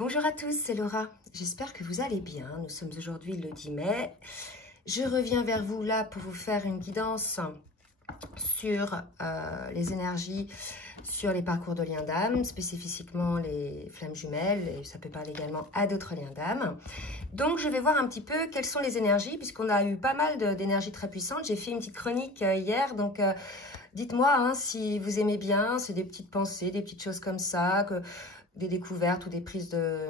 Bonjour à tous, c'est Laura. J'espère que vous allez bien. Nous sommes aujourd'hui le 10 mai. Je reviens vers vous là pour vous faire une guidance sur les énergies, sur les parcours de liens d'âme, spécifiquement les flammes jumelles, et ça peut parler également à d'autres liens d'âme. Donc je vais voir un petit peu quelles sont les énergies, puisqu'on a eu pas mal d'énergies très puissantes. J'ai fait une petite chronique hier, donc dites-moi si vous aimez bien, c'est des petites pensées, des petites choses comme ça, des découvertes ou des prises de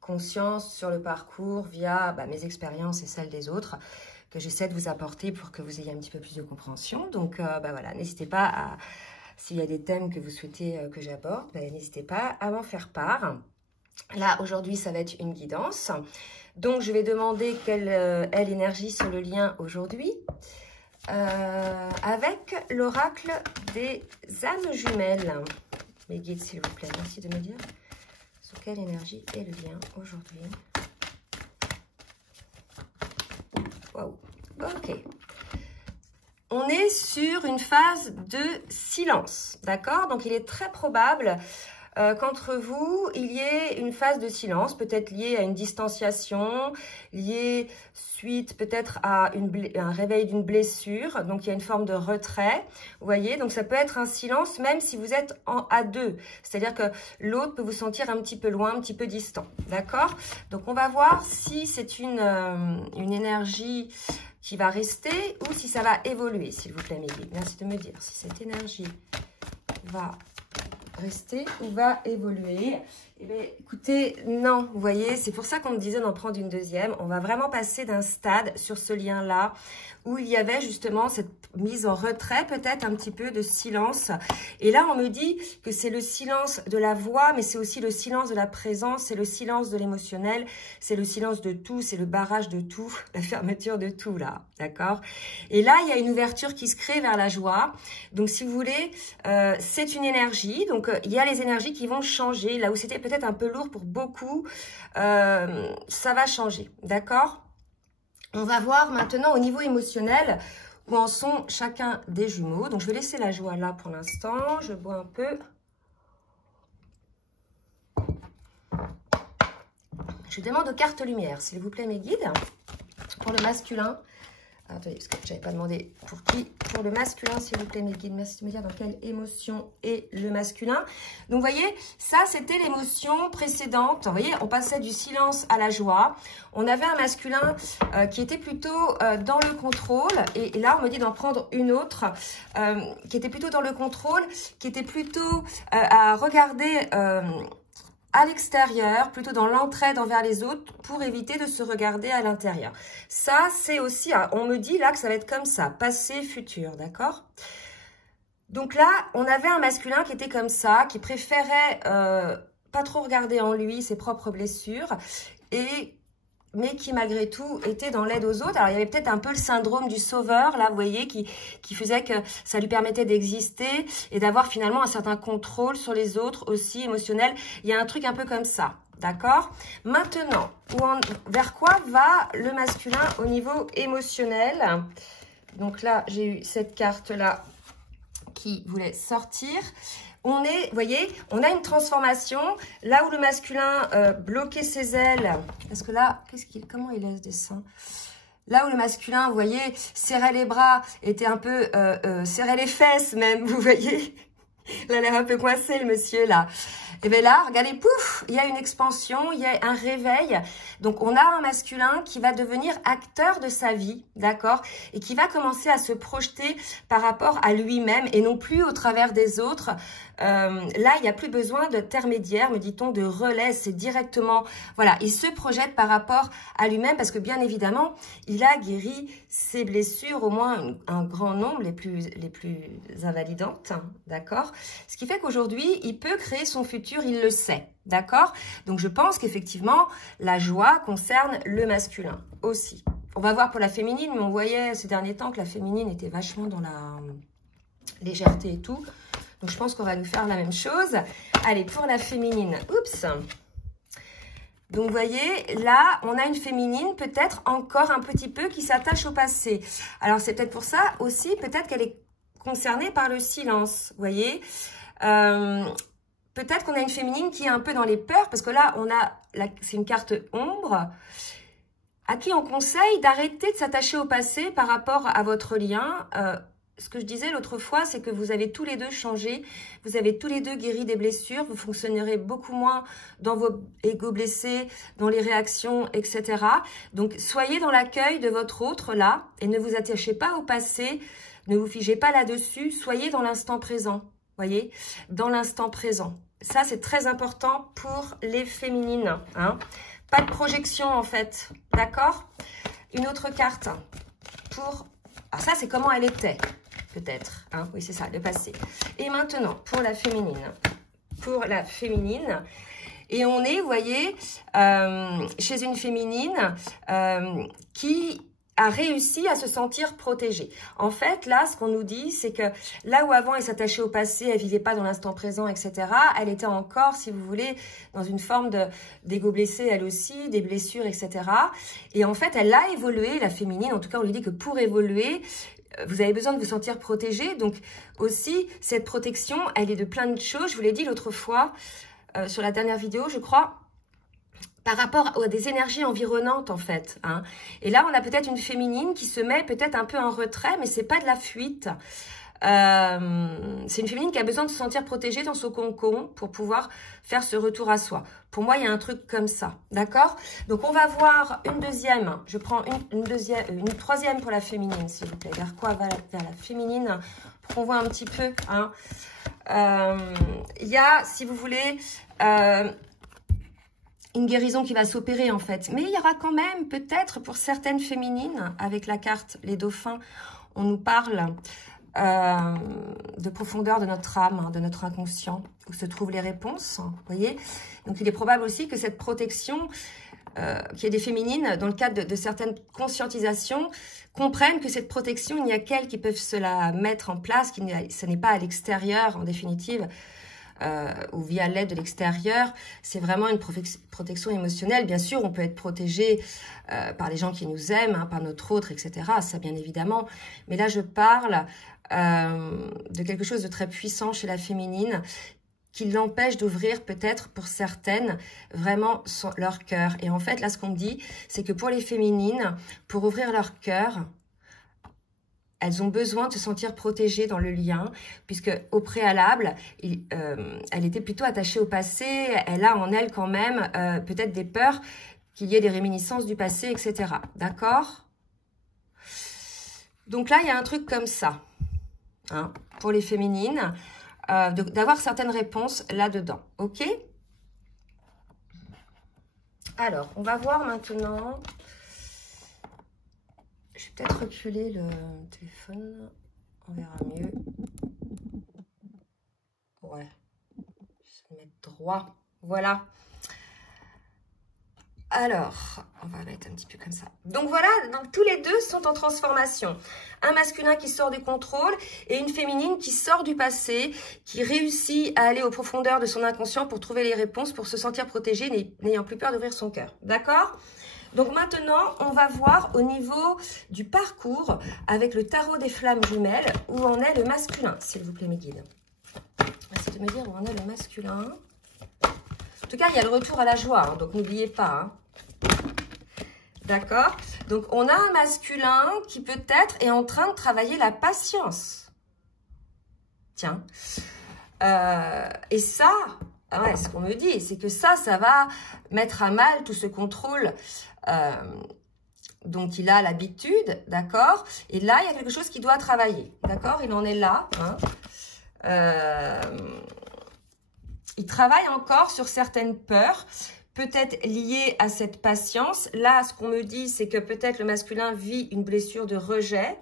conscience sur le parcours via mes expériences et celles des autres que j'essaie de vous apporter pour que vous ayez un petit peu plus de compréhension. Donc voilà, n'hésitez pas à, s'il y a des thèmes que vous souhaitez que j'aborde, n'hésitez pas à m'en faire part. Là, aujourd'hui, ça va être une guidance. Donc, je vais demander quelle est l'énergie sur le lien aujourd'hui avec l'oracle des âmes jumelles. Mes guides, s'il vous plaît, merci de me dire sur quelle énergie est le lien aujourd'hui. Waouh, ok. On est sur une phase de silence, d'accord? Donc, il est très probable qu'entre vous, il y ait une phase de silence, peut-être liée à une distanciation, liée suite peut-être à un réveil d'une blessure. Donc, il y a une forme de retrait, vous voyez. Donc, ça peut être un silence même si vous êtes à deux. C'est-à-dire que l'autre peut vous sentir un petit peu loin, un petit peu distant, d'accord? Donc, on va voir si c'est une énergie qui va rester ou si ça va évoluer, s'il vous plaît, mes guides. Merci de me dire si cette énergie va rester ou va évoluer. Eh bien, écoutez, non, vous voyez, c'est pour ça qu'on me disait d'en prendre une deuxième. On va vraiment passer d'un stade sur ce lien-là où il y avait justement cette mise en retrait, peut-être un petit peu de silence. Et là, on me dit que c'est le silence de la voix, mais c'est aussi le silence de la présence, c'est le silence de l'émotionnel, c'est le silence de tout, c'est le barrage de tout, la fermeture de tout, là, d'accord? Et là, il y a une ouverture qui se crée vers la joie. Donc, si vous voulez, c'est une énergie. Donc, il y a les énergies qui vont changer. Là où c'était peut-être un peu lourd pour beaucoup, ça va changer, d'accord? On va voir maintenant au niveau émotionnel où en sont chacun des jumeaux. Donc, je vais laisser la joie là pour l'instant. Je bois un peu. Je demande aux cartes lumière, s'il vous plaît, mes guides, pour le masculin. Attendez, parce que je n'avais pas demandé pour qui. Pour le masculin, s'il vous plaît, mes guides. Merci de me dire dans quelle émotion est le masculin. Donc, vous voyez, ça, c'était l'émotion précédente. Vous voyez, on passait du silence à la joie. On avait un masculin qui était plutôt dans le contrôle. Et là, on me dit d'en prendre une autre qui était plutôt dans le contrôle, qui était plutôt à regarder à l'extérieur, plutôt dans l'entraide envers les autres pour éviter de se regarder à l'intérieur. Ça, c'est aussi, on me dit là que ça va être comme ça, passé, futur, d'accord? Donc là, on avait un masculin qui était comme ça, qui préférait pas trop regarder en lui ses propres blessures, mais qui malgré tout était dans l'aide aux autres. Alors il y avait peut-être un peu le syndrome du sauveur, là, vous voyez, qui faisait que ça lui permettait d'exister et d'avoir finalement un certain contrôle sur les autres aussi, émotionnel. Il y a un truc un peu comme ça, d'accord? Maintenant, vers quoi va le masculin au niveau émotionnel? Donc là, j'ai eu cette carte-là qui voulait sortir. On est, vous voyez, on a une transformation. Là où le masculin bloquait ses ailes, parce que là, comment il est ce dessin? Là où le masculin, vous voyez, serrait les bras, était un peu, serrait les fesses même, vous voyez. Il a l'air un peu coincé, le monsieur, là. Et bien là, regardez, pouf, il y a une expansion, il y a un réveil. Donc, on a un masculin qui va devenir acteur de sa vie, d'accord? Et qui va commencer à se projeter par rapport à lui-même et non plus au travers des autres. Là, il n'y a plus besoin d'intermédiaire, me dit-on, de relais. C'est directement, voilà, il se projette par rapport à lui-même parce que bien évidemment, il a guéri ses blessures, au moins un grand nombre, les plus invalidantes, d'accord? Ce qui fait qu'aujourd'hui, il peut créer son futur, il le sait, d'accord? Donc, je pense qu'effectivement, la joie concerne le masculin aussi. On va voir pour la féminine, mais on voyait ces derniers temps que la féminine était vachement dans la légèreté et tout. Donc, je pense qu'on va nous faire la même chose. Allez, pour la féminine, oups. Donc, vous voyez, là, on a une féminine peut-être encore un petit peu qui s'attache au passé. Alors, c'est peut-être pour ça aussi, peut-être qu'elle est concernée par le silence, vous voyez. peut-être qu'on a une féminine qui est un peu dans les peurs, parce que là, c'est une carte ombre, à qui on conseille d'arrêter de s'attacher au passé par rapport à votre lien. Ce que je disais l'autre fois, c'est que vous avez tous les deux changé, vous avez tous les deux guéri des blessures, vous fonctionnerez beaucoup moins dans vos égos blessés, dans les réactions, etc. Donc, soyez dans l'accueil de votre autre, là, et ne vous attachez pas au passé, ne vous figez pas là-dessus, soyez dans l'instant présent, voyez, dans l'instant présent. Ça, c'est très important pour les féminines, hein. Pas de projection, en fait, d'accord? Une autre carte pour... Alors ça, c'est comment elle était, peut-être, hein? Oui, c'est ça, le passé. Et maintenant, pour la féminine. Pour la féminine. Et on est, vous voyez, chez une féminine qui a réussi à se sentir protégée. En fait, là, ce qu'on nous dit, c'est que là où avant, elle s'attachait au passé, elle vivait pas dans l'instant présent, etc., elle était encore, si vous voulez, dans une forme d'ego blessé, elle aussi, des blessures, etc. Et en fait, elle a évolué, la féminine. En tout cas, on lui dit que pour évoluer, vous avez besoin de vous sentir protégée. Donc, aussi, cette protection, elle est de plein de choses. Je vous l'ai dit l'autre fois, sur la dernière vidéo, je crois, par rapport à des énergies environnantes, en fait, hein. Et là, on a peut-être une féminine qui se met peut-être un peu en retrait, mais c'est pas de la fuite. C'est une féminine qui a besoin de se sentir protégée dans son cocon pour pouvoir faire ce retour à soi. Pour moi, il y a un truc comme ça, d'accord? Donc, on va voir une deuxième. Je prends une troisième pour la féminine, s'il vous plaît. Vers quoi va vers la féminine? Pour qu'on voit un petit peu, hein. Il y a, si vous voulez... une guérison qui va s'opérer, en fait. Mais il y aura quand même, peut-être, pour certaines féminines, avec la carte Les Dauphins, on nous parle de profondeur de notre âme, hein, de notre inconscient, où se trouvent les réponses, vous voyez. Donc, il est probable aussi que cette protection, qu'il y ait des féminines, dans le cadre de certaines conscientisations, comprennent que cette protection, il n'y a qu'elles qui peuvent se la mettre en place, ce n'est pas à l'extérieur, en définitive, ou via l'aide de l'extérieur. C'est vraiment une protection émotionnelle. Bien sûr, on peut être protégé par les gens qui nous aiment, hein, par notre autre, etc. Ça, bien évidemment. Mais là, je parle de quelque chose de très puissant chez la féminine qui l'empêche d'ouvrir peut-être pour certaines vraiment leur cœur. Et en fait, là, ce qu'on me dit, c'est que pour les féminines, pour ouvrir leur cœur, elles ont besoin de se sentir protégées dans le lien, puisque au préalable, elle était plutôt attachée au passé. Elle a en elle quand même peut-être des peurs qu'il y ait des réminiscences du passé, etc. D'accord? Donc là, il y a un truc comme ça, hein, pour les féminines, d'avoir certaines réponses là-dedans. Ok? Alors, on va voir maintenant... Je vais peut-être reculer le téléphone, on verra mieux. Ouais, je vais mettre droit, voilà. Alors, on va mettre un petit peu comme ça. Donc voilà, donc tous les deux sont en transformation. Un masculin qui sort du contrôle et une féminine qui sort du passé, qui réussit à aller aux profondeurs de son inconscient pour trouver les réponses, pour se sentir protégée, n'ayant plus peur d'ouvrir son cœur. D'accord ? Donc maintenant, on va voir au niveau du parcours avec le tarot des flammes jumelles où en est le masculin, s'il vous plaît mes guides. Merci de me dire où en est le masculin. En tout cas, il y a le retour à la joie, hein, donc n'oubliez pas. Hein. D'accord? Donc on a un masculin qui peut-être est en train de travailler la patience. Tiens. Et ça... Ouais, ce qu'on me dit, c'est que ça va mettre à mal tout ce contrôle dont il a l'habitude, d'accord? Et là, il y a quelque chose qui doit travailler, d'accord? Il en est là. Hein. Il travaille encore sur certaines peurs, peut-être liées à cette patience. Là, ce qu'on me dit, c'est que peut-être le masculin vit une blessure de rejet,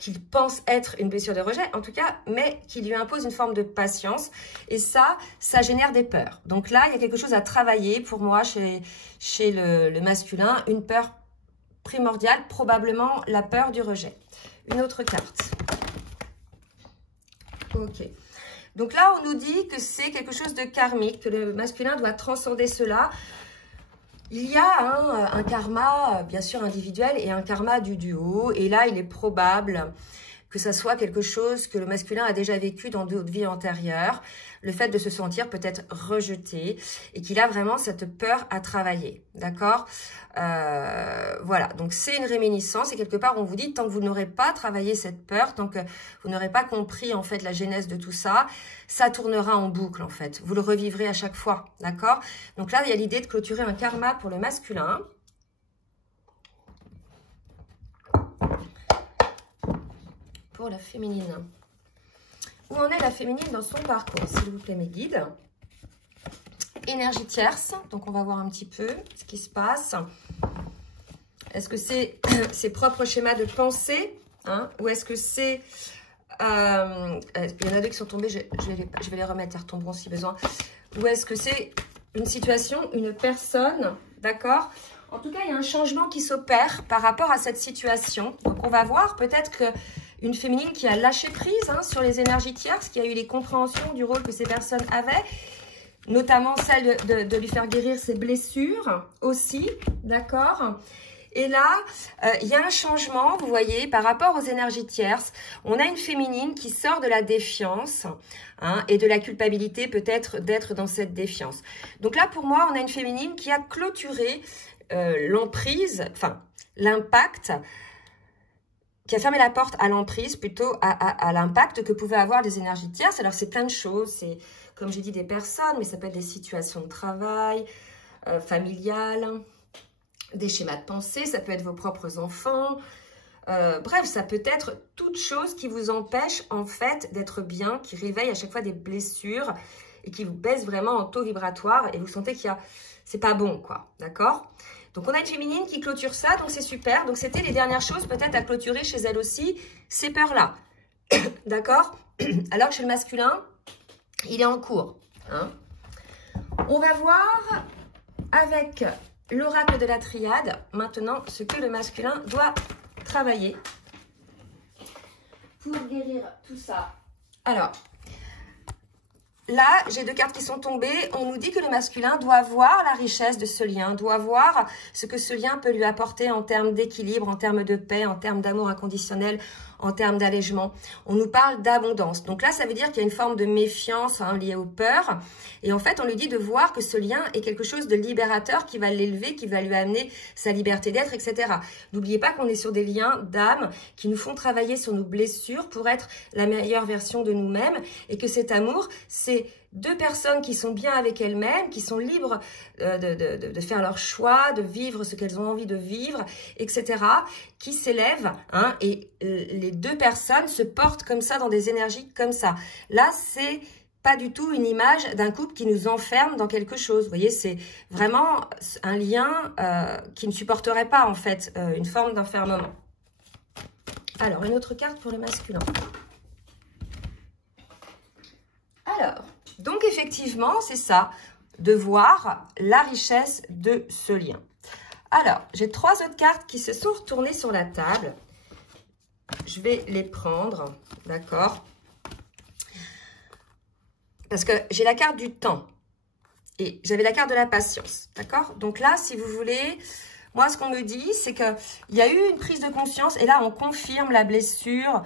qu'il pense être une blessure de rejet, en tout cas, mais qui lui impose une forme de patience. Et ça génère des peurs. Donc là, il y a quelque chose à travailler pour moi chez le masculin. Une peur primordiale, probablement la peur du rejet. Une autre carte. Ok. Donc là, on nous dit que c'est quelque chose de karmique, que le masculin doit transcender cela. Il y a un karma, bien sûr, individuel et un karma du duo. Et là, il est probable que ça soit quelque chose que le masculin a déjà vécu dans d'autres vies antérieures, le fait de se sentir peut-être rejeté et qu'il a vraiment cette peur à travailler, d'accord? Voilà, donc c'est une réminiscence et quelque part on vous dit tant que vous n'aurez pas travaillé cette peur, tant que vous n'aurez pas compris en fait la genèse de tout ça, ça tournera en boucle en fait, vous le revivrez à chaque fois, d'accord? Donc là il y a l'idée de clôturer un karma pour le masculin. Pour la féminine. Où en est la féminine dans son parcours, s'il vous plaît, mes guides? Énergie tierce, donc on va voir un petit peu ce qui se passe. Est-ce que c'est ses propres schémas de pensée, hein, ou est-ce que c'est... il y en a deux qui sont tombés, je vais les remettre, ils retomberont si besoin. Ou est-ce que c'est une situation, une personne, d'accord? En tout cas, il y a un changement qui s'opère par rapport à cette situation. Donc, on va voir peut-être que une féminine qui a lâché prise hein, sur les énergies tierces, qui a eu les compréhensions du rôle que ces personnes avaient, notamment celle de lui faire guérir ses blessures aussi, d'accord? Et là, il y a un changement, vous voyez, par rapport aux énergies tierces. On a une féminine qui sort de la défiance hein, et de la culpabilité peut-être d'être dans cette défiance. Donc là, pour moi, on a une féminine qui a clôturé l'emprise, enfin, l'impact, qui a fermé la porte à l'emprise, plutôt à l'impact que pouvaient avoir les énergies tierces. Alors, c'est plein de choses. C'est, comme j'ai dit, des personnes, mais ça peut être des situations de travail, familiales, des schémas de pensée, ça peut être vos propres enfants. Bref, ça peut être toute chose qui vous empêche, en fait, d'être bien, qui réveille à chaque fois des blessures et qui vous baisse vraiment en taux vibratoire et vous sentez qu'il y a... C'est pas bon, quoi. D'accord? Donc, on a une féminine qui clôture ça, donc c'est super. Donc, c'était les dernières choses peut-être à clôturer chez elle aussi, ces peurs-là. D'accord? Alors que chez le masculin, il est en cours. Hein? On va voir avec l'oracle de la triade, maintenant, ce que le masculin doit travailler pour guérir tout ça. Alors, là, j'ai deux cartes qui sont tombées. On nous dit que le masculin doit voir la richesse de ce lien, doit voir ce que ce lien peut lui apporter en termes d'équilibre, en termes de paix, en termes d'amour inconditionnel, en termes d'allègement. On nous parle d'abondance. Donc là, ça veut dire qu'il y a une forme de méfiance hein, liée aux peurs. Et en fait, on lui dit de voir que ce lien est quelque chose de libérateur qui va l'élever, qui va lui amener sa liberté d'être, etc. N'oubliez pas qu'on est sur des liens d'âme qui nous font travailler sur nos blessures pour être la meilleure version de nous-mêmes et que cet amour, c'est deux personnes qui sont bien avec elles-mêmes, qui sont libres de faire leur choix, de vivre ce qu'elles ont envie de vivre, etc., qui s'élèvent, hein, et les deux personnes se portent comme ça, dans des énergies comme ça. Là, c'est pas du tout une image d'un couple qui nous enferme dans quelque chose. Vous voyez, c'est vraiment un lien qui ne supporterait pas, en fait, une forme d'enfermement. Alors, une autre carte pour le masculin. Alors... Donc, effectivement, c'est ça, de voir la richesse de ce lien. Alors, j'ai trois autres cartes qui se sont retournées sur la table. Je vais les prendre, d'accord? Parce que j'ai la carte du temps et j'avais la carte de la patience, d'accord? Donc là, si vous voulez, moi, ce qu'on me dit, c'est qu'il y a eu une prise de conscience et là, on confirme la blessure,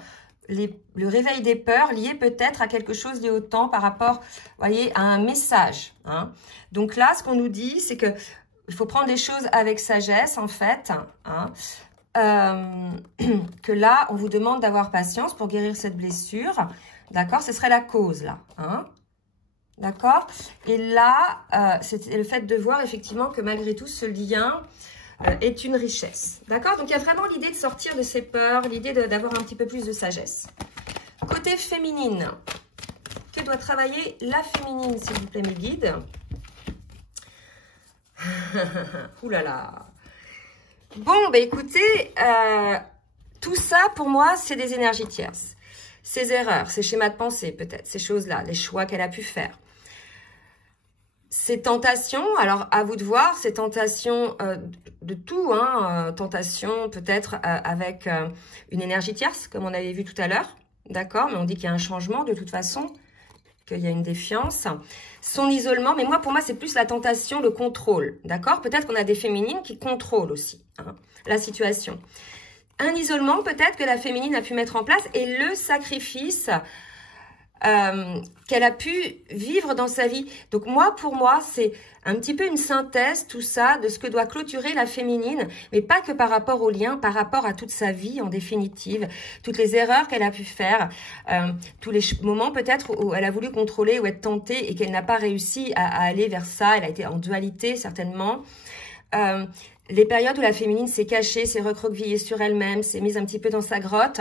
le réveil des peurs lié peut-être à quelque chose lié au temps par rapport, vous voyez, à un message. Hein. Donc là, ce qu'on nous dit, c'est que il faut prendre les choses avec sagesse, en fait. Hein. Que là, on vous demande d'avoir patience pour guérir cette blessure. D'accord? Ce serait la cause, là. Hein. D'accord? Et là, c'est le fait de voir, effectivement, que malgré tout, ce lien... est une richesse. D'accord? Donc, il y a vraiment l'idée de sortir de ses peurs, l'idée d'avoir un petit peu plus de sagesse. Côté féminine, que doit travailler la féminine, s'il vous plaît, mes guides? Ouh là là. Bon, ben écoutez, tout ça, pour moi, c'est des énergies tierces. Ces erreurs, ces schémas de pensée, peut-être, ces choses-là, les choix qu'elle a pu faire. Ces tentations, alors à vous de voir, ces tentations de tout, hein, tentations peut-être avec une énergie tierce, comme on avait vu tout à l'heure, d'accord, mais on dit qu'il y a un changement de toute façon, qu'il y a une défiance, son isolement, mais moi, pour moi, c'est plus la tentation, le contrôle, d'accord, peut-être qu'on a des féminines qui contrôlent aussi hein, la situation. un isolement peut-être que la féminine a pu mettre en place et le sacrifice qu'elle a pu vivre dans sa vie. Donc moi, pour moi, c'est un petit peu une synthèse, tout ça, de ce que doit clôturer la féminine, mais pas que par rapport au lien, par rapport à toute sa vie en définitive, toutes les erreurs qu'elle a pu faire, tous les moments peut-être où elle a voulu contrôler ou être tentée et qu'elle n'a pas réussi à aller vers ça, elle a été en dualité certainement. Les périodes où la féminine s'est cachée, s'est recroquevillée sur elle-même, s'est mise un petit peu dans sa grotte,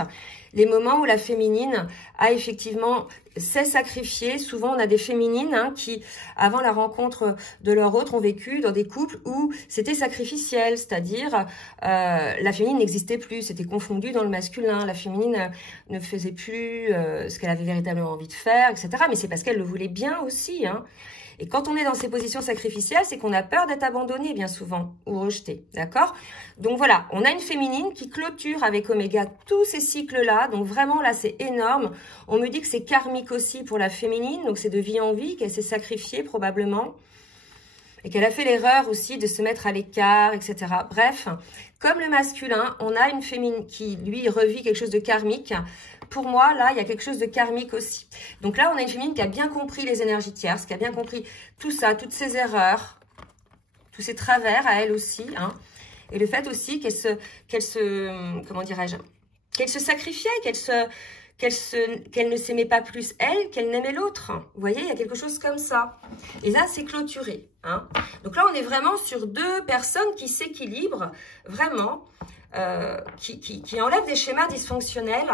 les moments où la féminine a effectivement s'est sacrifiée. Souvent, on a des féminines qui, avant la rencontre de leur autre, ont vécu dans des couples où c'était sacrificiel, c'est-à-dire la féminine n'existait plus, c'était confondu dans le masculin, la féminine ne faisait plus ce qu'elle avait véritablement envie de faire, etc. Mais c'est parce qu'elle le voulait bien aussi, Et quand on est dans ces positions sacrificielles, c'est qu'on a peur d'être abandonné bien souvent ou rejeté, d'accord? Donc voilà, on a une féminine qui clôture avec Oméga tous ces cycles-là. Donc vraiment là, c'est énorme. On me dit que c'est karmique aussi pour la féminine, donc c'est de vie en vie, qu'elle s'est sacrifiée probablement. Et qu'elle a fait l'erreur aussi de se mettre à l'écart, etc. Bref, comme le masculin, on a une féminine qui, lui, revit quelque chose de karmique. Pour moi, là, il y a quelque chose de karmique aussi. Donc là, on a une féminine qui a bien compris les énergies tierces, qui a bien compris tout ça, toutes ses erreurs, tous ses travers à elle aussi. Et le fait aussi qu'elle se sacrifiait, qu'elle ne s'aimait pas plus elle qu'elle n'aimait l'autre. Vous voyez, il y a quelque chose comme ça. Et là, c'est clôturé. Donc là, on est vraiment sur deux personnes qui s'équilibrent, vraiment, qui enlèvent des schémas dysfonctionnels,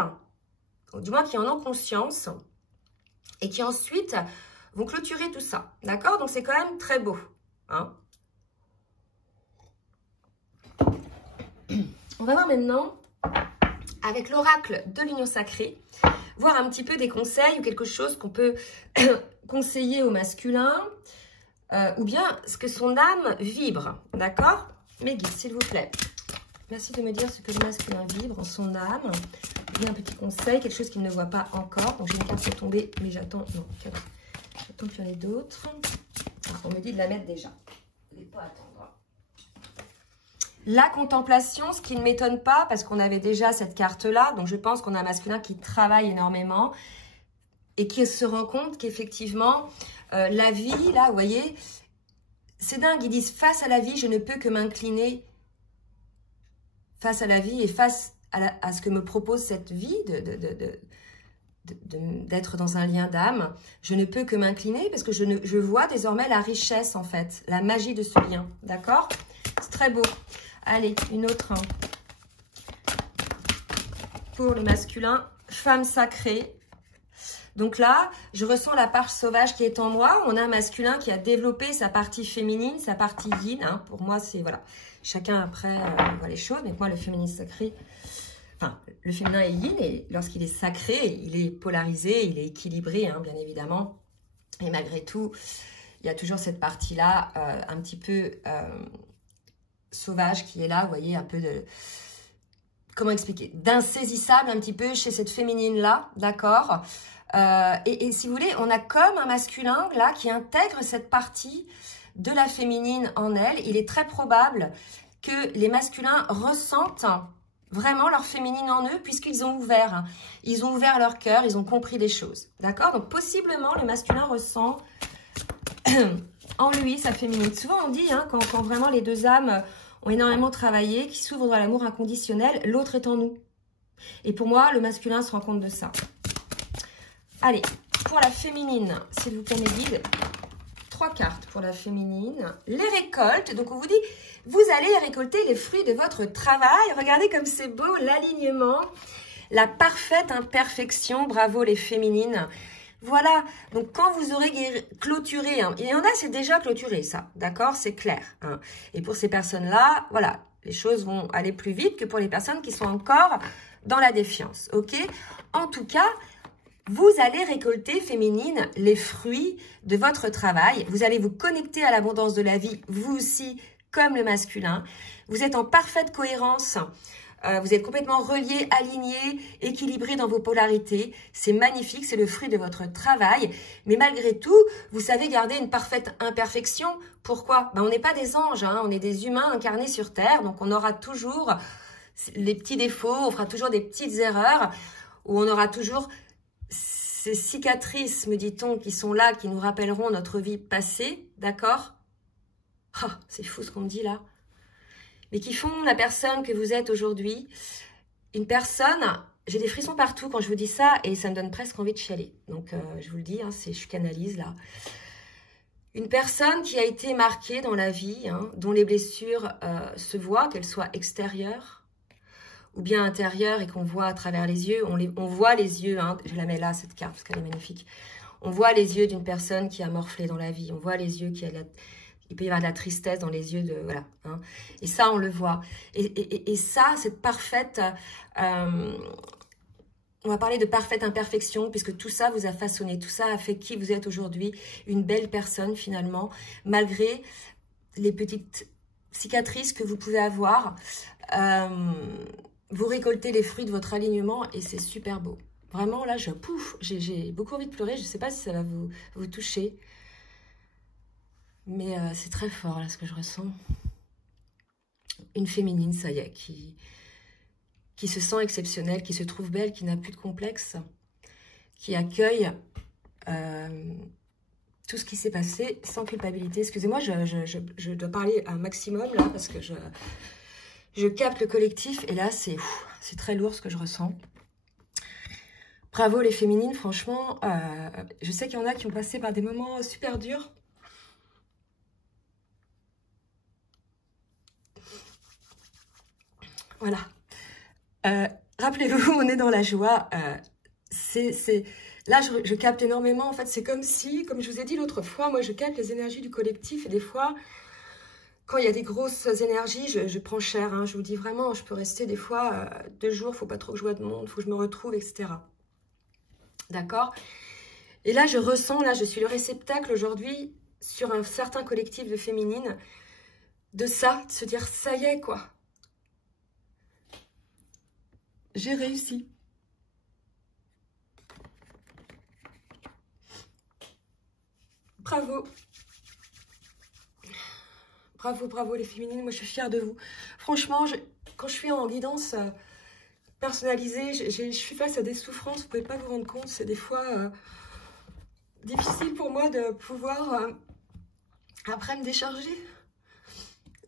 ou du moins qui en ont conscience, et qui ensuite vont clôturer tout ça. D'accord? Donc, c'est quand même très beau. On va voir maintenant, avec l'oracle de l'union sacrée, voir un petit peu des conseils ou quelque chose qu'on peut conseiller au masculin, ou bien ce que son âme vibre. D'accord? Mes guides, s'il vous plaît. Merci de me dire ce que le masculin vibre en son âme. J'ai un petit conseil, quelque chose qu'il ne voit pas encore. Donc j'ai une carte tombée, mais j'attends. Non, j'attends qu'il y en ait d'autres. On me dit de la mettre déjà. Je ne vais pas attendre. La contemplation, ce qui ne m'étonne pas, parce qu'on avait déjà cette carte-là. Donc je pense qu'on a un masculin qui travaille énormément et qui se rend compte qu'effectivement, la vie, là, vous voyez, c'est dingue. Ils disent face à la vie, je ne peux que m'incliner face à la vie et face à ce que me propose cette vie, d'être dans un lien d'âme. Je ne peux que m'incliner parce que je vois désormais la richesse, en fait, la magie de ce lien. D'accord? C'est très beau. Allez, une autre. Pour le masculin, femme sacrée. Donc là, je ressens la part sauvage qui est en moi. On a un masculin qui a développé sa partie féminine, sa partie yin. Pour moi, c'est, voilà, chacun après voit les choses. Mais moi, le féminin sacré, enfin, le féminin est yin et lorsqu'il est sacré, il est polarisé, il est équilibré, bien évidemment. Et malgré tout, il y a toujours cette partie-là, un petit peu sauvage qui est là. Vous voyez, un peu de... Comment expliquer? D'insaisissable un petit peu chez cette féminine-là, d'accord? Et si vous voulez, on a comme un masculin là qui intègre cette partie de la féminine en elle. Il est très probable que les masculins ressentent vraiment leur féminine en eux puisqu'ils ont ouvert. Ils ont ouvert leur cœur, ils ont compris des choses. D'accord? Donc possiblement le masculin ressent en lui sa féminine. Souvent on dit quand vraiment les deux âmes ont énormément travaillé, qui s'ouvrent dans l'amour inconditionnel, l'autre est en nous. Et pour moi, le masculin se rend compte de ça. Allez, pour la féminine, s'il vous plaît mes guides, 3 cartes pour la féminine. Les récoltes, donc on vous dit, vous allez récolter les fruits de votre travail. Regardez comme c'est beau, l'alignement, la parfaite imperfection, bravo les féminines. Voilà, donc quand vous aurez clôturé, il y en a, c'est déjà clôturé ça, d'accord, c'est clair. Et pour ces personnes-là, voilà, les choses vont aller plus vite que pour les personnes qui sont encore dans la défiance, ok? En tout cas, vous allez récolter, féminine, les fruits de votre travail. Vous allez vous connecter à l'abondance de la vie, vous aussi, comme le masculin. Vous êtes en parfaite cohérence. Vous êtes complètement reliés, alignés, équilibrés dans vos polarités. C'est magnifique, c'est le fruit de votre travail. Mais malgré tout, vous savez garder une parfaite imperfection. Pourquoi? On n'est pas des anges, on est des humains incarnés sur Terre. Donc, on aura toujours les petits défauts, on fera toujours des petites erreurs, où on aura toujours ces cicatrices, me dit-on, qui sont là, qui nous rappelleront notre vie passée, d'accord? Oh, c'est fou ce qu'on me dit là. Mais qui font la personne que vous êtes aujourd'hui. Une personne, j'ai des frissons partout quand je vous dis ça, et ça me donne presque envie de chialer. Donc, je vous le dis, hein, je canalise là. Une personne qui a été marquée dans la vie, hein, dont les blessures se voient, qu'elles soient extérieures ou bien intérieures et qu'on voit à travers les yeux. On voit les yeux, hein, je la mets là cette carte parce qu'elle est magnifique. On voit les yeux d'une personne qui a morflé dans la vie. On voit les yeux il peut y avoir de la tristesse dans les yeux de voilà. Hein. Et ça, on le voit. Et ça, cette parfaite. On va parler de parfaite imperfection, puisque tout ça vous a façonné, tout ça a fait qui vous êtes aujourd'hui, une belle personne finalement, malgré les petites cicatrices que vous pouvez avoir. Vous récoltez les fruits de votre alignement et c'est super beau. Vraiment, là, j'ai beaucoup envie de pleurer. Je ne sais pas si ça va vous toucher. Mais c'est très fort, là, ce que je ressens. Une féminine, ça y est, qui se sent exceptionnelle, qui se trouve belle, qui n'a plus de complexe, qui accueille tout ce qui s'est passé sans culpabilité. Excusez-moi, je dois parler un maximum, là, parce que je capte le collectif. Et là, c'est très lourd, ce que je ressens. Bravo, les féminines, franchement. Je sais qu'il y en a qui ont passé par des moments super durs. Voilà. Rappelez-vous, on est dans la joie. Là, je capte énormément. En fait, c'est comme si, comme je vous ai dit l'autre fois, moi, je capte les énergies du collectif. Et des fois, quand il y a des grosses énergies, je prends cher. Hein, je vous dis vraiment, je peux rester des fois 2 jours. Il ne faut pas trop que je vois de monde. Il faut que je me retrouve, etc. D'accord? Et là, je ressens, là, je suis le réceptacle aujourd'hui sur un certain collectif de féminines de ça, de se dire, ça y est, quoi. J'ai réussi. Bravo. Bravo, bravo les féminines. Moi, je suis fière de vous. Franchement, quand je suis en guidance personnalisée, je suis face à des souffrances. Vous ne pouvez pas vous rendre compte. C'est des fois difficile pour moi de pouvoir après me décharger.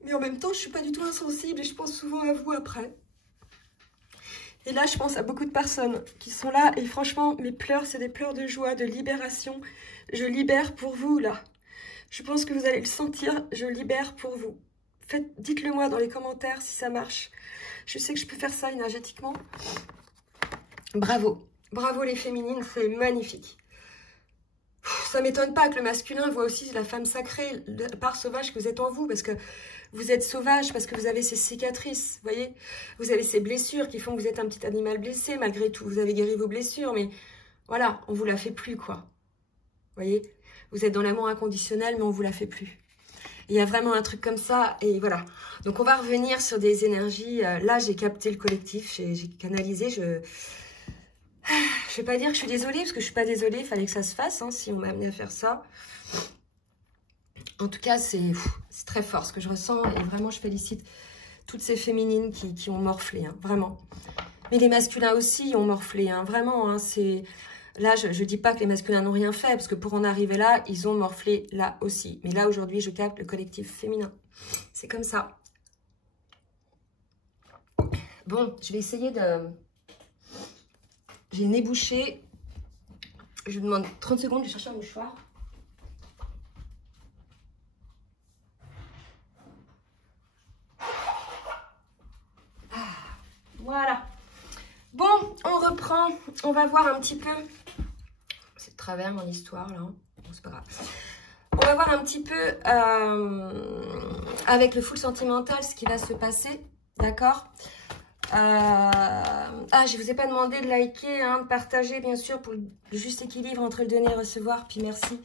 Mais en même temps, je ne suis pas du tout insensible et je pense souvent à vous après. Et là, je pense à beaucoup de personnes qui sont là. Et franchement, mes pleurs, c'est des pleurs de joie, de libération. Je libère pour vous, là. Je pense que vous allez le sentir. Je libère pour vous. Dites-le moi dans les commentaires si ça marche. Je sais que je peux faire ça énergétiquement. Bravo. Bravo les féminines, c'est magnifique. Ça ne m'étonne pas que le masculin voit aussi la femme sacrée, la part sauvage que vous êtes en vous, parce que vous êtes sauvage, parce que vous avez ces cicatrices, vous voyez, vous avez ces blessures qui font que vous êtes un petit animal blessé, malgré tout, vous avez guéri vos blessures, mais voilà, on ne vous la fait plus, quoi. Vous voyez, vous êtes dans l'amour inconditionnel, mais on ne vous la fait plus. Il y a vraiment un truc comme ça, et voilà. Donc, on va revenir sur des énergies. Là, j'ai capté le collectif, j'ai canalisé, je vais pas dire que je suis désolée, parce que je suis pas désolée, il fallait que ça se fasse, hein, si on m'a amené à faire ça. En tout cas, c'est très fort ce que je ressens, et vraiment, je félicite toutes ces féminines qui ont morflé, hein, vraiment. Mais les masculins aussi ont morflé, hein, vraiment, hein, c'est... Là, je dis pas que les masculins n'ont rien fait, parce que pour en arriver là, ils ont morflé là aussi. Mais là, aujourd'hui, je capte le collectif féminin. C'est comme ça. Bon, je vais essayer de... J'ai le nez bouché. Je vous demande 30 secondes, je vais chercher un mouchoir. Voilà. Bon, on reprend. On va voir un petit peu. C'est de travers mon histoire là. Bon, c'est pas grave. On va voir un petit peu avec le full sentimental ce qui va se passer. D'accord ? Je vous ai pas demandé de liker, hein, de partager bien sûr pour le juste équilibre entre le donner et recevoir. Puis merci.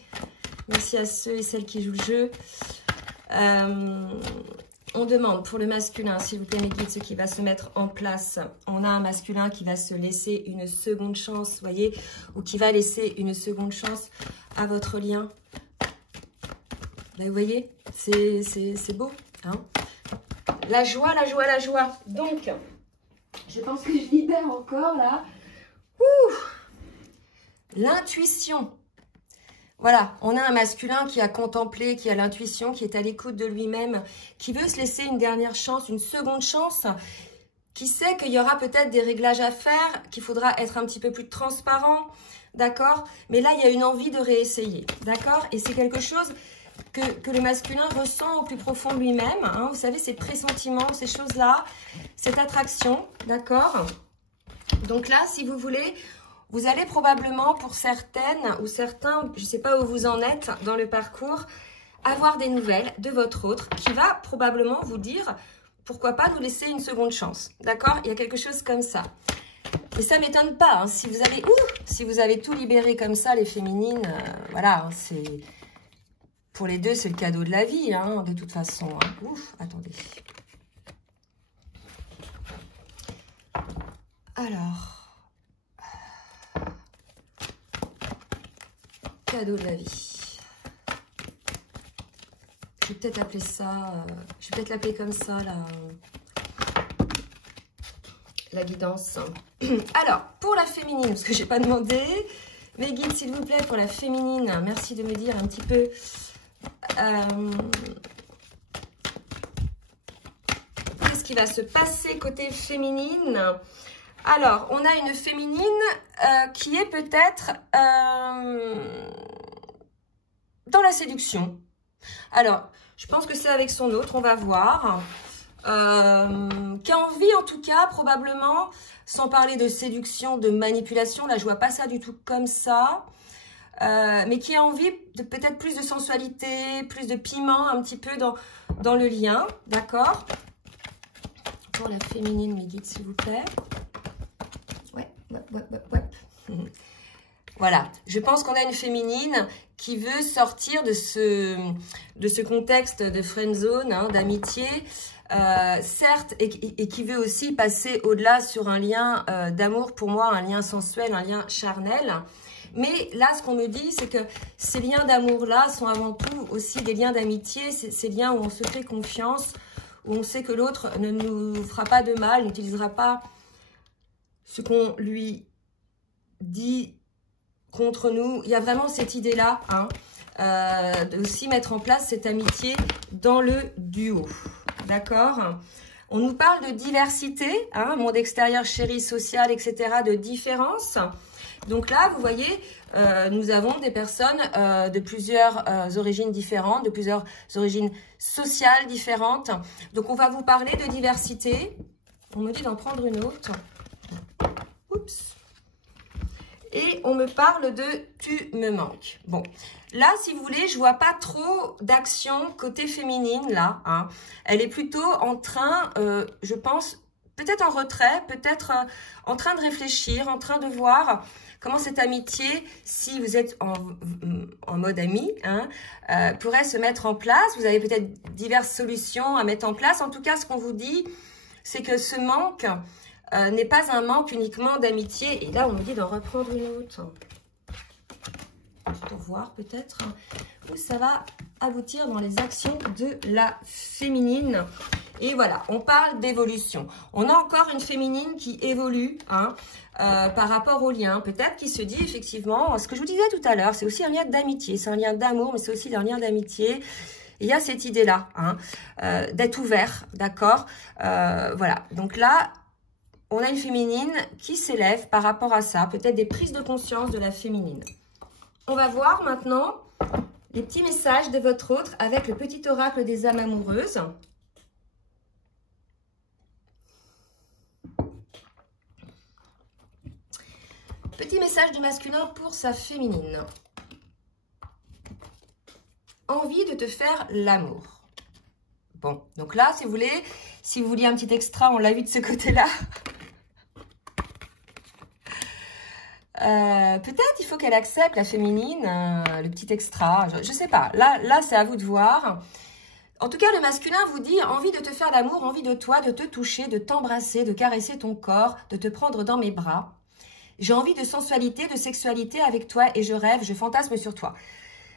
Merci à ceux et celles qui jouent le jeu. On demande pour le masculin, s'il vous plaît mes guides, ce qui va se mettre en place. On a un masculin qui va se laisser une seconde chance, vous voyez, ou qui va laisser une seconde chance à votre lien. Là, vous voyez, c'est beau, hein. La joie, la joie, la joie. Donc, Je pense que je libère encore là. Ouh. L'intuition. Voilà, on a un masculin qui a contemplé, qui a l'intuition, qui est à l'écoute de lui-même, qui veut se laisser une dernière chance, une seconde chance, qui sait qu'il y aura peut-être des réglages à faire, qu'il faudra être un petit peu plus transparent, d'accord? Mais là, il y a une envie de réessayer, d'accord? Et c'est quelque chose que le masculin ressent au plus profond de lui-même, hein, vous savez, ces pressentiments, ces choses-là, cette attraction, d'accord? Donc là, si vous voulez... Vous allez probablement, pour certaines ou certains, je ne sais pas où vous en êtes dans le parcours, avoir des nouvelles de votre autre qui va probablement vous dire, pourquoi pas nous laisser une seconde chance. D'accord? Il y a quelque chose comme ça. Et ça ne m'étonne pas. Hein, si vous avez tout libéré comme ça, les féminines, voilà, c'est... Pour les deux, c'est le cadeau de la vie, hein, de toute façon. Hein. Ouf, attendez. Alors... Cadeau de la vie. Je vais peut-être appeler ça, je vais peut-être l'appeler comme ça, la guidance. Alors, pour la féminine, parce que je n'ai pas demandé, mes guides, s'il vous plaît, pour la féminine, merci de me dire un petit peu qu'est-ce qui va se passer côté féminine. Alors, on a une féminine qui est peut-être dans la séduction. Alors, je pense que c'est avec son autre, on va voir. Qui a envie, en tout cas, probablement, sans parler de séduction, de manipulation, là, je vois pas ça du tout comme ça. Mais qui a envie de peut-être plus de sensualité, plus de piment, un petit peu dans le lien, d'accord? Pour la féminine, mes guides, s'il vous plaît. Ouais. Voilà, je pense qu'on a une féminine qui veut sortir de ce contexte de friend zone, hein, d'amitié, certes, et qui veut aussi passer au-delà sur un lien d'amour, pour moi, un lien sensuel, un lien charnel. Mais là, ce qu'on me dit, c'est que ces liens d'amour-là sont avant tout aussi des liens d'amitié, ces liens où on se fait confiance, où on sait que l'autre ne nous fera pas de mal, n'utilisera pas ce qu'on lui dit contre nous. Il y a vraiment cette idée-là, hein, de aussi mettre en place cette amitié dans le duo. D'accord? On nous parle de diversité, hein, monde extérieur, chéri, social, etc., de différence. Donc là, vous voyez, nous avons des personnes de plusieurs origines différentes, de plusieurs origines sociales différentes. Donc, on va vous parler de diversité. On me dit d'en prendre une autre. Oups. Et on me parle de « tu me manques ». Bon, là, si vous voulez, je vois pas trop d'action côté féminine, là. Hein. Elle est plutôt en train, je pense, peut-être en retrait, peut-être en train de réfléchir, en train de voir comment cette amitié, si vous êtes en mode ami, hein, pourrait se mettre en place. Vous avez peut-être diverses solutions à mettre en place. En tout cas, ce qu'on vous dit, c'est que ce manque n'est pas un manque uniquement d'amitié. Et là, on nous dit d'en reprendre une autre. Pour voir peut-être où ça va aboutir dans les actions de la féminine. Et voilà, on parle d'évolution. On a encore une féminine qui évolue, hein, par rapport au lien. Peut-être qui se dit effectivement, ce que je vous disais tout à l'heure, c'est aussi un lien d'amitié. C'est un lien d'amour, mais c'est aussi un lien d'amitié. Il y a cette idée-là, hein, d'être ouvert, d'accord, voilà. Donc là, on a une féminine qui s'élève par rapport à ça. Peut-être des prises de conscience de la féminine. On va voir maintenant les petits messages de votre autre avec le petit oracle des âmes amoureuses. Petit message du masculin pour sa féminine. Envie de te faire l'amour. Bon, donc là, si vous vouliez un petit extra, on l'a vu de ce côté-là. Peut-être il faut qu'elle accepte la féminine, le petit extra, je sais pas. Là c'est à vous de voir. En tout cas, le masculin vous dit envie de te faire l'amour, envie de toi, de te toucher, de t'embrasser, de caresser ton corps, de te prendre dans mes bras. J'ai envie de sensualité, de sexualité avec toi et je rêve, je fantasme sur toi.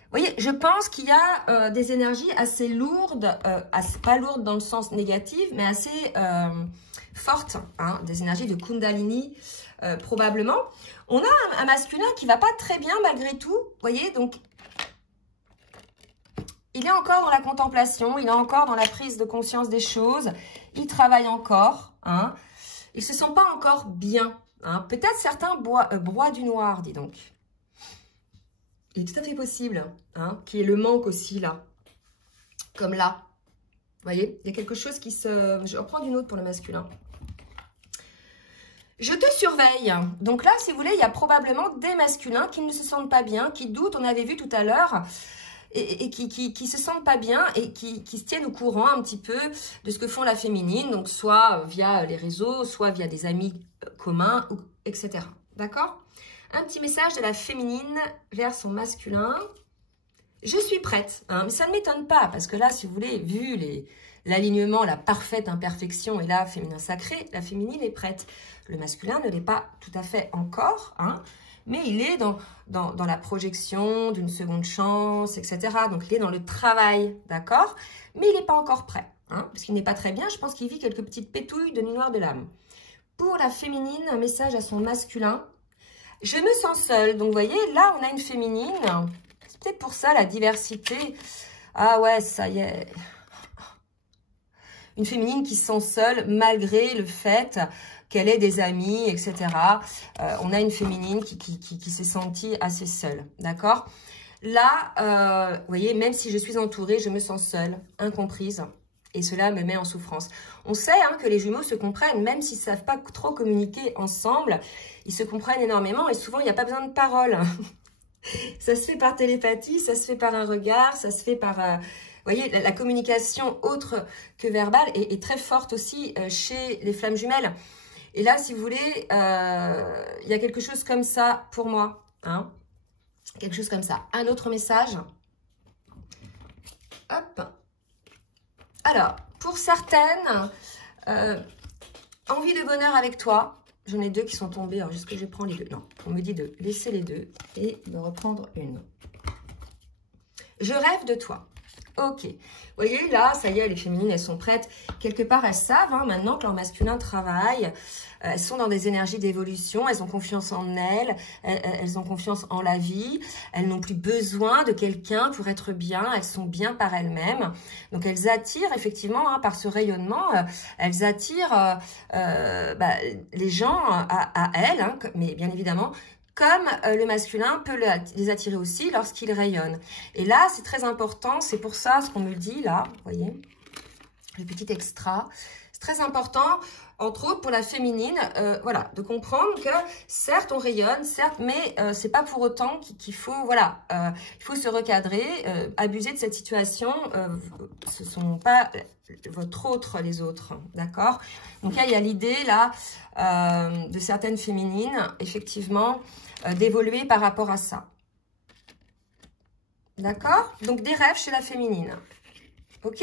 Vous voyez, je pense qu'il y a des énergies assez lourdes, pas lourdes dans le sens négatif, mais assez fortes, hein, des énergies de Kundalini, probablement. On a un masculin qui va pas très bien malgré tout, vous voyez, donc il est encore dans la contemplation, il est encore dans la prise de conscience des choses, il travaille encore, hein, il ne se sent pas encore bien, hein. Peut-être certains broient du noir, dis donc. Il est tout à fait possible, hein, qu'il y ait le manque aussi là, comme là. Vous voyez, il y a quelque chose qui se... Je reprends une autre pour le masculin. Je te surveille. Donc là, si vous voulez, il y a probablement des masculins qui ne se sentent pas bien, qui doutent, on avait vu tout à l'heure, et qui se sentent pas bien et qui se tiennent au courant un petit peu de ce que font la féminine, donc soit via les réseaux, soit via des amis communs, etc. D'accord ? Un petit message de la féminine vers son masculin. Je suis prête, hein, mais ça ne m'étonne pas, parce que là, si vous voulez, vu l'alignement, la parfaite imperfection, et là, féminin sacré, la féminine est prête. Le masculin ne l'est pas tout à fait encore, hein, mais il est dans la projection d'une seconde chance, etc. Donc, il est dans le travail, d'accord? Mais il n'est pas encore prêt, hein, parce qu'il n'est pas très bien. Je pense qu'il vit quelques petites pétouilles de nuit noire de l'âme. Pour la féminine, un message à son masculin. Je me sens seule. Donc, vous voyez, là, on a une féminine. C'est peut-être pour ça, la diversité. Ah ouais, ça y est. Une féminine qui se sent seule malgré le fait qu'elle ait des amis, etc. On a une féminine qui s'est sentie assez seule, d'accord? Là, vous voyez, même si je suis entourée, je me sens seule, incomprise. Et cela me met en souffrance. On sait hein, que les jumeaux se comprennent, même s'ils ne savent pas trop communiquer ensemble. Ils se comprennent énormément et souvent, il n'y a pas besoin de paroles. Ça se fait par télépathie, ça se fait par un regard, ça se fait par... vous voyez, la communication autre que verbale est très forte aussi chez les flammes jumelles. Et là, si vous voulez, il y a quelque chose comme ça pour moi. Hein, quelque chose comme ça. Un autre message. Hop. Alors, pour certaines, envie de bonheur avec toi. J'en ai deux qui sont tombés. Alors, est-ce que je prends les deux? Non, on me dit de laisser les deux et de reprendre une. Je rêve de toi. Ok. Vous voyez, là, ça y est, les féminines, elles sont prêtes. Quelque part, elles savent hein, maintenant que leur masculin travaille. Elles sont dans des énergies d'évolution. Elles ont confiance en elles. Elles ont confiance en la vie. Elles n'ont plus besoin de quelqu'un pour être bien. Elles sont bien par elles-mêmes. Donc, elles attirent, effectivement, hein, par ce rayonnement, elles attirent les gens à elles. Hein, mais bien évidemment... Comme le masculin peut les attirer aussi lorsqu'il rayonne. Et là, c'est très important. C'est pour ça, ce qu'on me dit là, vous voyez, le petit extra. C'est très important, entre autres pour la féminine, voilà, de comprendre que certes, on rayonne, certes, mais c'est pas pour autant qu'il faut, voilà, il faut se recadrer, abuser de cette situation. Ce sont pas votre autre, les autres, d'accord? Donc là, il y a l'idée là de certaines féminines, effectivement, d'évoluer par rapport à ça. D'accord? Donc, des rêves chez la féminine. Ok?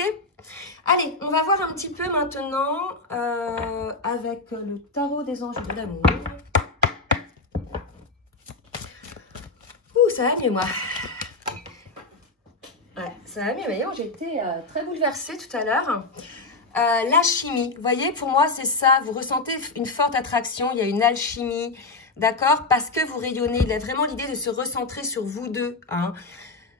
Allez, on va voir un petit peu maintenant avec le tarot des anges de l'amour. Ouh, ça va mieux, moi. Ouais, ça va mieux. Voyez, j'ai été très bouleversée tout à l'heure. L'alchimie, vous voyez, pour moi, c'est ça. Vous ressentez une forte attraction. Il y a une alchimie. D'accord? Parce que vous rayonnez. Il y a vraiment l'idée de se recentrer sur vous deux. Hein,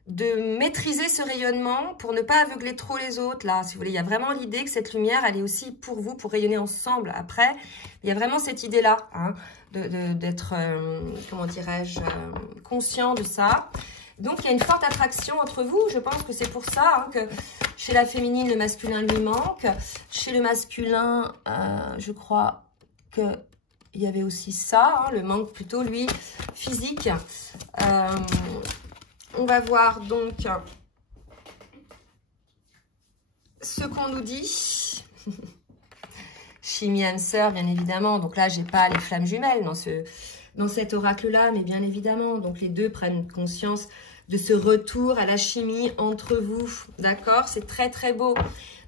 de maîtriser ce rayonnement pour ne pas aveugler trop les autres. Là, si vous voulez, il y a vraiment l'idée que cette lumière, elle est aussi pour vous, pour rayonner ensemble. Après, il y a vraiment cette idée-là, hein, d'être, comment dirais-je, conscient de ça. Donc, il y a une forte attraction entre vous. Je pense que c'est pour ça hein, que chez la féminine, le masculin lui manque. Chez le masculin, je crois que... il y avait aussi ça, hein, le manque plutôt, lui, physique. On va voir donc ce qu'on nous dit. Chimie âme sœur, bien évidemment. Donc là, j'ai pas les flammes jumelles dans cet oracle-là, mais bien évidemment. Donc les deux prennent conscience de ce retour à la chimie entre vous. D'accord? C'est très, très beau.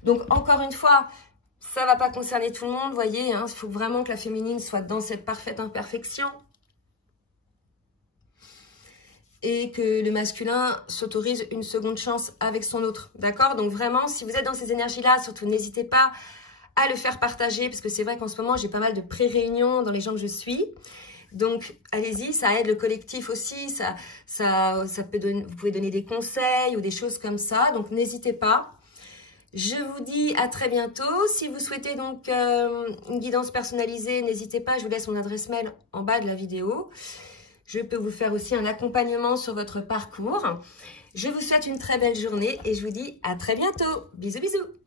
Donc, encore une fois... ça ne va pas concerner tout le monde, vous voyez. Hein, il faut vraiment que la féminine soit dans cette parfaite imperfection. et que le masculin s'autorise une seconde chance avec son autre, d'accord? Donc vraiment, si vous êtes dans ces énergies-là, surtout n'hésitez pas à le faire partager, parce que c'est vrai qu'en ce moment, j'ai pas mal de pré-réunions dans les gens que je suis. Donc, allez-y, ça aide le collectif aussi, ça peut donner, vous pouvez donner des conseils ou des choses comme ça, donc n'hésitez pas. Je vous dis à très bientôt. Si vous souhaitez donc une guidance personnalisée, n'hésitez pas, je vous laisse mon adresse mail en bas de la vidéo. Je peux vous faire aussi un accompagnement sur votre parcours. Je vous souhaite une très belle journée et je vous dis à très bientôt. Bisous, bisous.